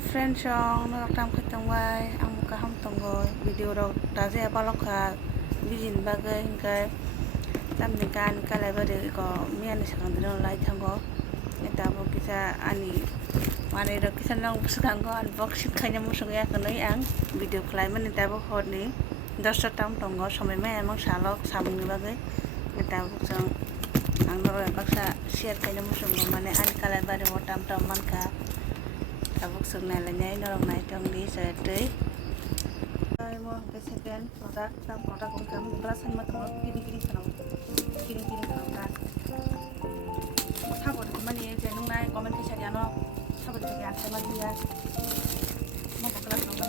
friend song nó tam khit tang wai ang ka ham tang go video ro ta je ba lok kha bijin ba ge hingkai tam ni kan ka lai ba de ko mian sang de lai thang go eta bo kisa ani mane ro kisa nang sang go unboxing khanya mu sung ya ka nei ang video khlai man ta bo hot ni 10 tam tang go samai mai amang sa lok sam ni ba ge eta bo sang ang ro ka sa share khanya mu sung go mane an ka lai ba de tam tam man ka tabuk sung này là nhảy nó này trong đi sẽ trí đây mua cái second product tam product cũng kamu belasan macam kiri kalau kan thabo de mani je nung nai comment ke saja no thabo de ya sama dia mau ke kelas nomor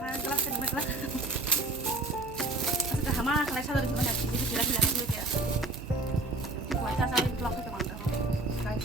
5 kelas ni kelas sudah hama kelas satu di mana jadi kira-kira dulu ya buat saya vlog ke teman guys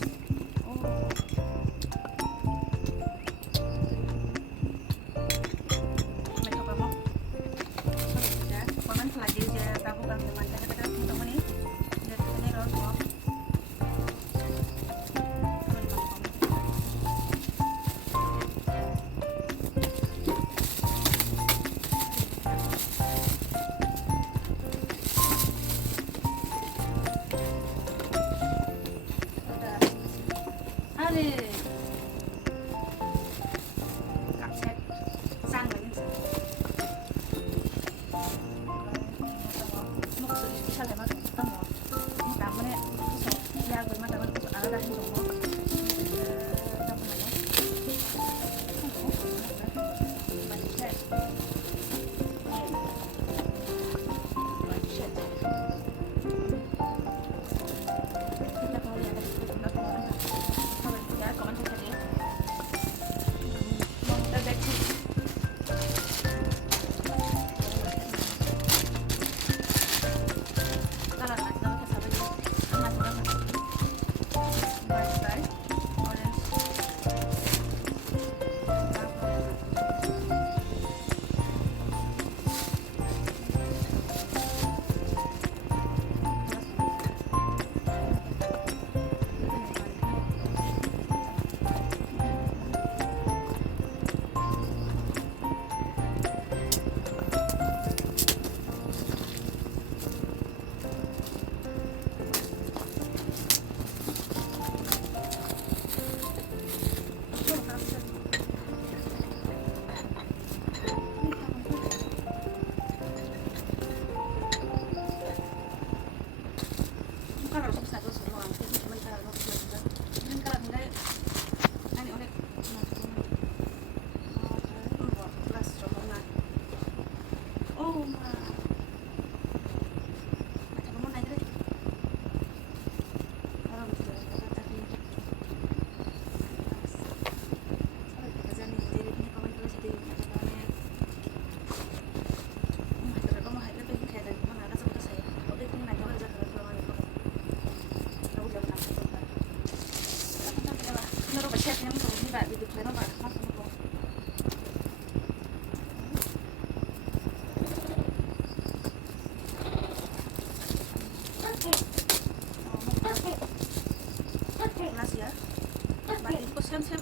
xem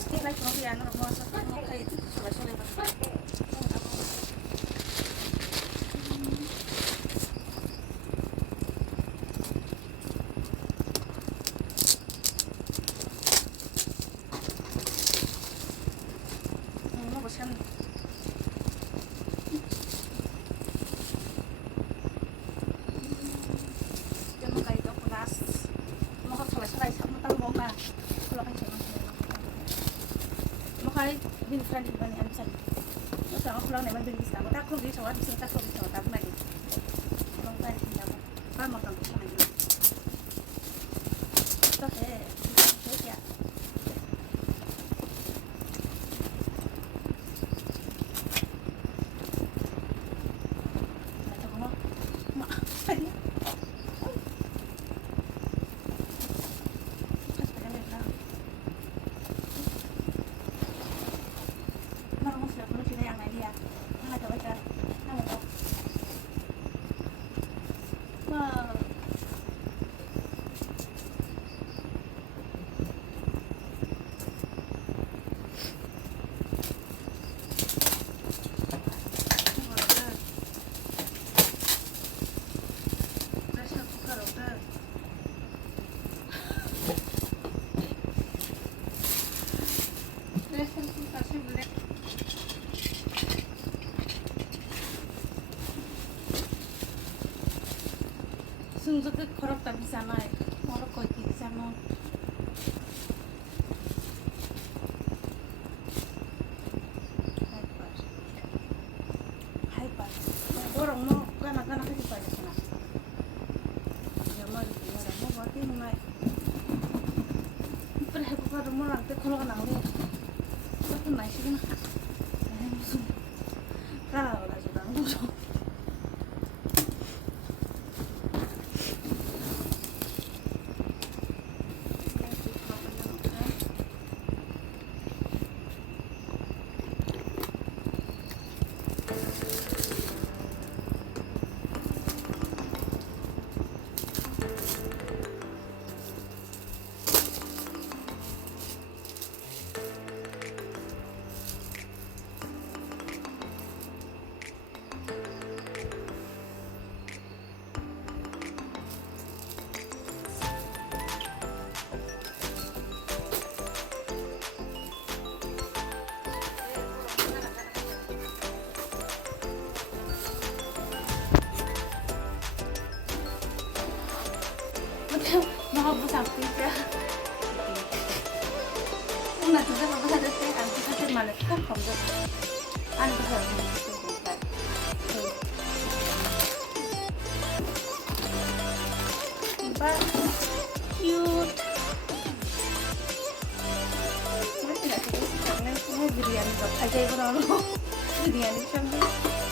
stick like nó kia nó mau sa nó kayak itu sore-sore pas mau bosan jangan kayak itu keras mau sore-sore sama tahu mau nggak kalau kayak khai bin khai đi bên ăn sạch nó sợ không này bên bên sao ta không đi sao ăn xin ta không đi sao ta này không tay thì đâu ba một tầng này có thể thế kìa যদি খরকটা বিছা নাই মোর কই কি জানো hyper orang mau kana kasi pa sana ya mari mara mo bati nai per he ko ro mo rante kholo kana ngore to nai shi na kala wala ju dang so Mahal sampai ya. Nah, sudah apa saja sih? Anti saja malah kan kamu. Anti saja. Mbak, cute. Saya tidak suka karena saya biryani aja itu orang biryani sampai.